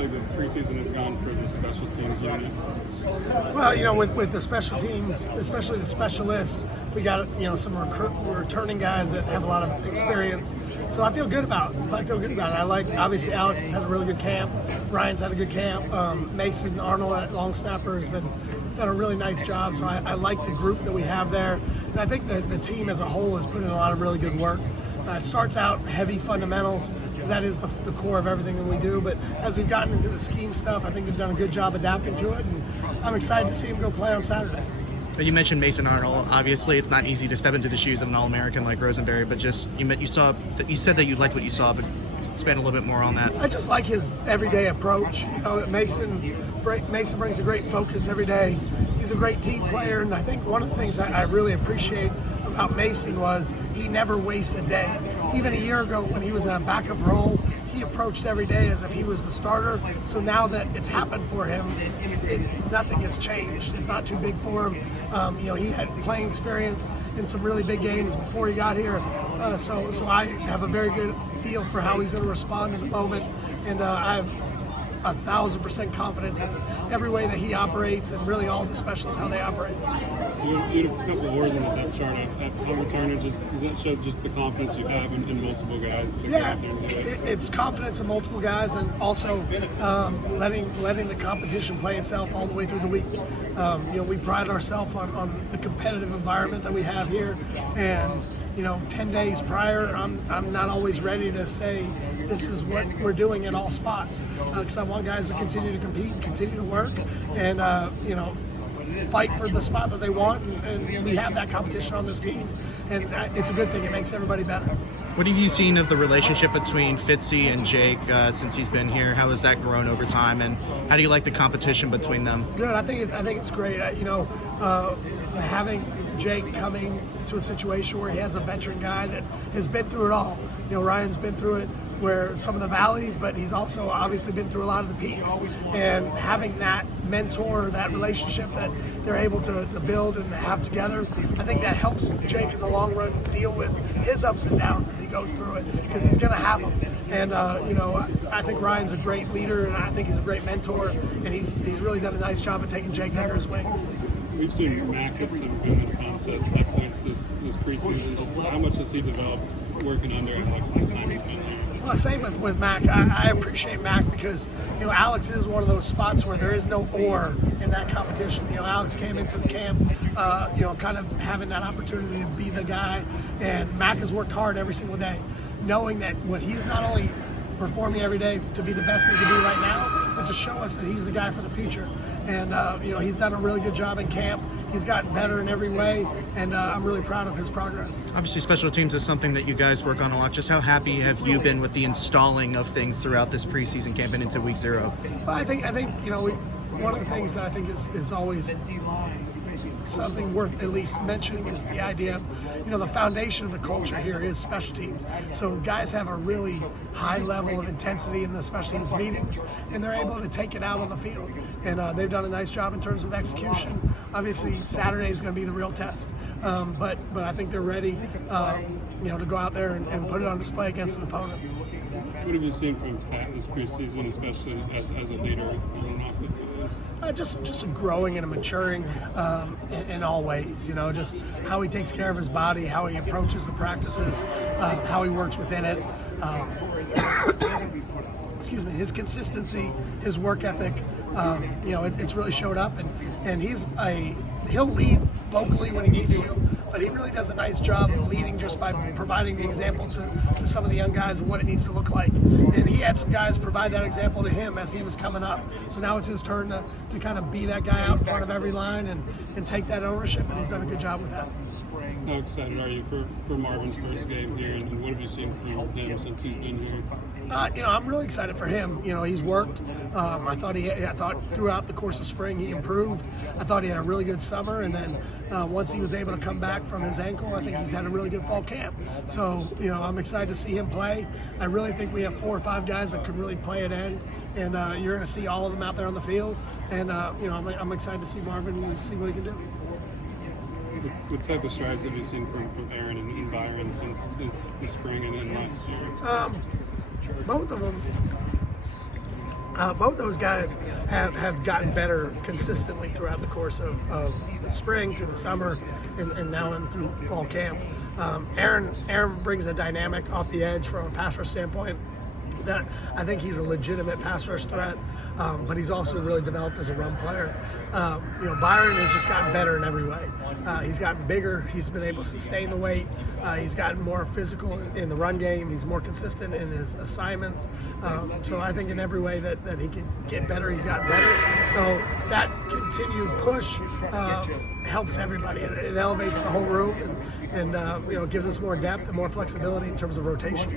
The preseason has gone for the special teams unit. Well, with the special teams, especially the specialists, we got some returning guys that have a lot of experience. So I feel good about it. I like, obviously, Alex has had a really good camp. Ryan's had a good camp. Mason Arnold at long snapper has done a really nice job. So I like the group that we have there, and I think that the team as a whole has put in a lot of really good work. It starts out heavy fundamentals because that is the core of everything that we do. But as we've gotten into the scheme stuff, I think they've done a good job adapting to it, and I'm excited to see them go play on Saturday. You mentioned Mason Arnold. Obviously, it's not easy to step into the shoes of an All-American like Rosenberry, but you said that you liked what you saw, but expand a little bit more on that. I just like his everyday approach. Mason brings a great focus every day. He's a great team player, and I think one of the things I really appreciate about Mason was he never wastes a day. Even a year ago when he was in a backup role, he approached every day as if he was the starter. So now that it's happened for him, nothing has changed. It's not too big for him. He had playing experience in some really big games before he got here. So I have a very good feel for how he's going to respond in the moment, and I have 1,000% confidence in every way that he operates and really all the specialists how they operate. You have a couple of words on the depth chart on returner. Does that show just the confidence you have in multiple guys? Yeah, it's confidence in multiple guys, and also letting the competition play itself all the way through the week. We pride ourselves on the competitive environment that we have here, and 10 days prior, I'm not always ready to say this is what we're doing in all spots, because I want guys to continue to compete, continue to work, and fight for the spot that they want, and we have that competition on this team, and it's a good thing. It makes everybody better. What have you seen of the relationship between Fitzy and Jake since he's been here? How has that grown over time, and how do you like the competition between them? Good. I think it's great. Having Jake coming to a situation where he has a veteran guy that has been through it all. Ryan's been through it, where some of the valleys, but he's also obviously been through a lot of the peaks. And having that mentor, that relationship that they're able to build and have together, I think that helps Jake in the long run deal with his ups and downs as he goes through it, because he's going to have them. And I think Ryan's a great leader, and I think he's a great mentor, and he's really done a nice job of taking Jake under his wing. We've seen Mac get some good concepts like this preseason. Just how much has he developed working under Alex in the time he's been here? Well, same with Mac. I appreciate Mac because Alex is one of those spots where there is no or in that competition. Alex came into the camp, kind of having that opportunity to be the guy, and Mac has worked hard every single day, knowing that when he's not only performing every day to be the best he can be right now, but to show us that he's the guy for the future. And he's done a really good job in camp. He's gotten better in every way, and I'm really proud of his progress. Obviously, special teams is something that you guys work on a lot. Just how happy have you been with the installing of things throughout this preseason camp and into week 0? Well, I think one of the things that I think is always something worth at least mentioning is the idea of, the foundation of the culture here is special teams. So guys have a really high level of intensity in the special teams meetings, and they're able to take it out on the field. And they've done a nice job in terms of execution. Obviously, Saturday is going to be the real test. But I think they're ready, to go out there and put it on display against an opponent. What have you seen from Pat this preseason, especially as a leader on and off the field? Just a growing and a maturing in all ways. Just how he takes care of his body, how he approaches the practices, how he works within it. Excuse me, his consistency, his work ethic. It's really showed up, and he'll lead vocally when he needs to, but he really does a nice job of leading just by providing the example to some of the young guys of what it needs to look like. And he had some guys provide that example to him as he was coming up. So now it's his turn to kind of be that guy out in front of every line and take that ownership, and he's done a good job with that. How excited are you for Marvin's first game here, and what have you seen from him since he's been here? I'm really excited for him. He's worked. I thought throughout the course of spring he improved. I thought he had a really good summer, and then once he was able to come back from his ankle, I think he's had a really good fall camp. So, I'm excited to see him play. I really think we have 4 or 5 guys that could really play at end, and you're going to see all of them out there on the field. And I'm excited to see Marvin and see what he can do. What type of strides have you seen from Aaron and Byron since the spring and then last year? Both of them, Both those guys have gotten better consistently throughout the course of the spring, through the summer, and now in through fall camp. Aaron brings a dynamic off the edge from a pass rush standpoint that I think he's a legitimate pass rush threat, but he's also really developed as a run player. Byron has just gotten better in every way. He's gotten bigger. He's been able to sustain the weight. He's gotten more physical in the run game. He's more consistent in his assignments. So I think in every way that he can get better, he's gotten better. So that continued push helps everybody. It elevates the whole room and gives us more depth and more flexibility in terms of rotation.